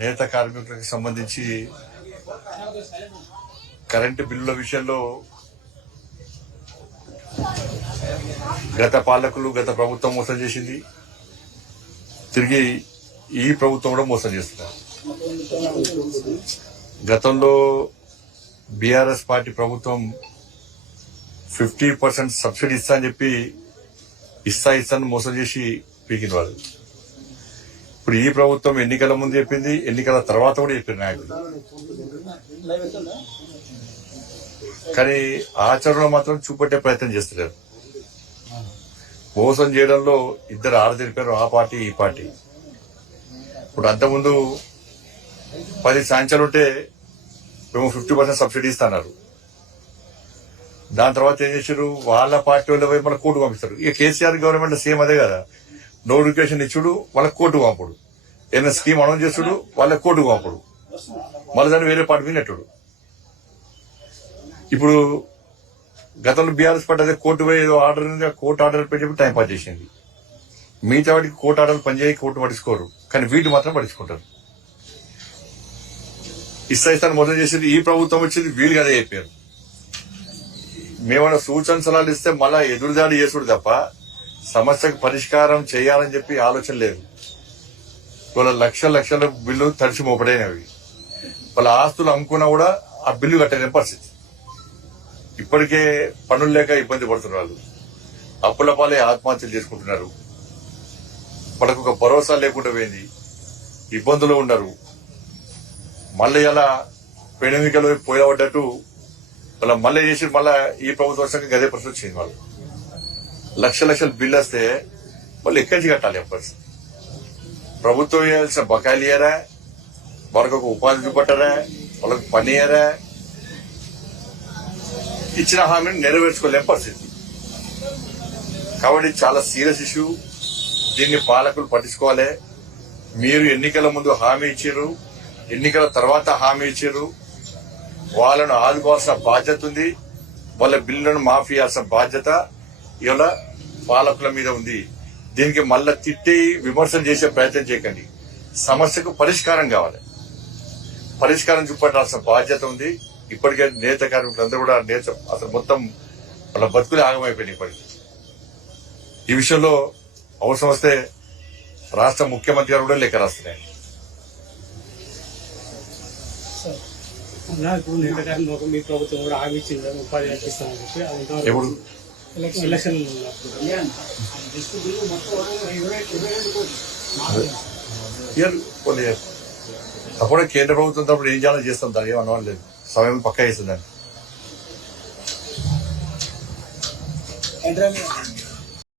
నేత కార్మికులకు సంబంధించి కరెంటు బిల్లుల విషయంలో గత పాలకులు గత ప్రభుత్వం మోసం చేసింది, తిరిగి ఈ ప్రభుత్వం కూడా మోసం చేస్తున్నారు. గతంలో బీఆర్ఎస్ పార్టీ ప్రభుత్వం 50% సబ్సిడీ ఇస్తా అని చెప్పి ఇస్తాను మోసం చేసి పీకిన వాళ్ళు. ఇప్పుడు ఈ ప్రభుత్వం ఎన్నికల ముందు చెప్పింది, ఎన్నికల తర్వాత కూడా చెప్పిన నాయకులు, కానీ ఆచరణలో మాత్రం చూపెట్టే ప్రయత్నం చేస్తలేరు. మోసం చేయడంలో ఇద్దరు ఆడదిరిపారు, ఆ పార్టీ ఈ పార్టీ. ఇప్పుడు అంతకుముందు 10 సంవత్సరాలు ఉంటే మేము 50% సబ్సిడీ ఇస్తున్నారు. దాని తర్వాత ఏం చేశారు, వాళ్ళ పార్టీ వాళ్ళ వైపు మళ్ళీ కోర్టు పంపిస్తారు. ఇక కేసీఆర్ గవర్నమెంట్ సేమ్ అదే కదా, నోటిఫికేషన్ ఇచ్చుడు వాళ్ళకి కోర్టు పంపుడు, ఏదైనా స్కీమ్ అనౌన్స్ చేసుడు వాళ్ళకి కోర్టు పంపుడు, మళ్ళీ దాన్ని వేరే పార్టీ వినట్టుడు. ఇప్పుడు గతంలో బీఆర్ఎస్ పార్టీ అదే కోర్టు పోయి ఏదో ఆర్డర్ ఉంది, కోర్టు ఆర్డర్ పెట్టి టైం పాస్ చేసింది. మిగతా వాటికి కోర్టు ఆర్డర్లు పనిచేయి, కోర్టు పట్టించుకోరు, కానీ వీటి మాత్రం పట్టించుకుంటారు. ఇస్తాను మొదలు చేసేది ఈ ప్రభుత్వం వచ్చింది, వీళ్ళు కదా చెప్పారు. మేమైనా సూచన సలహాలు ఇస్తే మళ్ళా ఎదురుదాడి చేసుడు తప్ప సమస్యకు పరిష్కారం చేయాలని చెప్పి ఆలోచన లేదు. వాళ్ళ లక్షల బిల్లు తడిచి మోపడైనవి, వాళ్ళ ఆస్తులు అమ్ముకున్నా కూడా ఆ బిల్లు కట్టలేని పరిస్థితి. ఇప్పటికే పనులు లేక ఇబ్బంది పడుతున్నారు వాళ్ళు, అప్పుల పాలే ఆత్మహత్యలు చేసుకుంటున్నారు. వాళ్ళకు ఒక భరోసా లేకుండా పోయింది, ఇబ్బందులు ఉన్నారు. మళ్ళీ ఇలా పెనుమికలు పోయబడ్డట్టు వాళ్ళ మళ్ళీ చేసి మళ్ళా ఈ ప్రభుత్వం వచ్చాక గదే పరిస్థితి వచ్చింది. వాళ్ళు లక్షల బిల్లు వస్తే వాళ్ళు ఎక్కడి నుంచి కట్టాలి? పరిస్థితి ప్రభుత్వం వేయాల్సిన బకాయిలు ఇయ్యారా, వాళ్ళకు ఒక ఉపాధి చూపట్టారా, వాళ్ళకు పని ఇయ్యారా, ఇచ్చిన హామీని నెరవేర్చుకోలేని పరిస్థితి. కాబట్టి చాలా సీరియస్ ఇష్యూ, దీన్ని పాలకులు పట్టించుకోవాలి. మీరు ఎన్నికల ముందు హామీ ఇచ్చారు, ఎన్నికల తర్వాత హామీ ఇచ్చారు, వాళ్ళను ఆదుకోవాల్సిన బాధ్యత ఉంది, వాళ్ళ బిల్లులను మాఫీ చేయాల్సిన బాధ్యత ఇవాళ పాలకుల మీద ఉంది. దీనికి మళ్ళా తిట్టి విమర్శలు చేసే ప్రయత్నం చేయకండి. సమస్యకు పరిష్కారం కావాలి, పరిష్కారం చూపెట్టాల్సిన బాధ్యత ఉంది. ఇప్పటికే నేత కార్మికులందరూ కూడా అసలు మొత్తం వాళ్ళ బతుకులే ఆగమైపోయినాయి. ఇప్పటికీ ఈ విషయంలో అవసరం వస్తే రాష్ట్ర ముఖ్యమంత్రి గారు కూడా లెక్క రాస్తున్నాయి. ఇప్పుడు నేత మీ ప్రభుత్వం కూడా హామీ ఇచ్చింది ఉపాధి కల్పిస్తామని చెప్పి, ఎప్పుడు ఎలక్షన్ అప్పుడే కేంద్ర ప్రభుత్వం తప్పుడు ఏం చేయాలో చేస్తాం, దాన్ని ఏం అనలేదు, సమయం పక్కా చేస్తుందండి.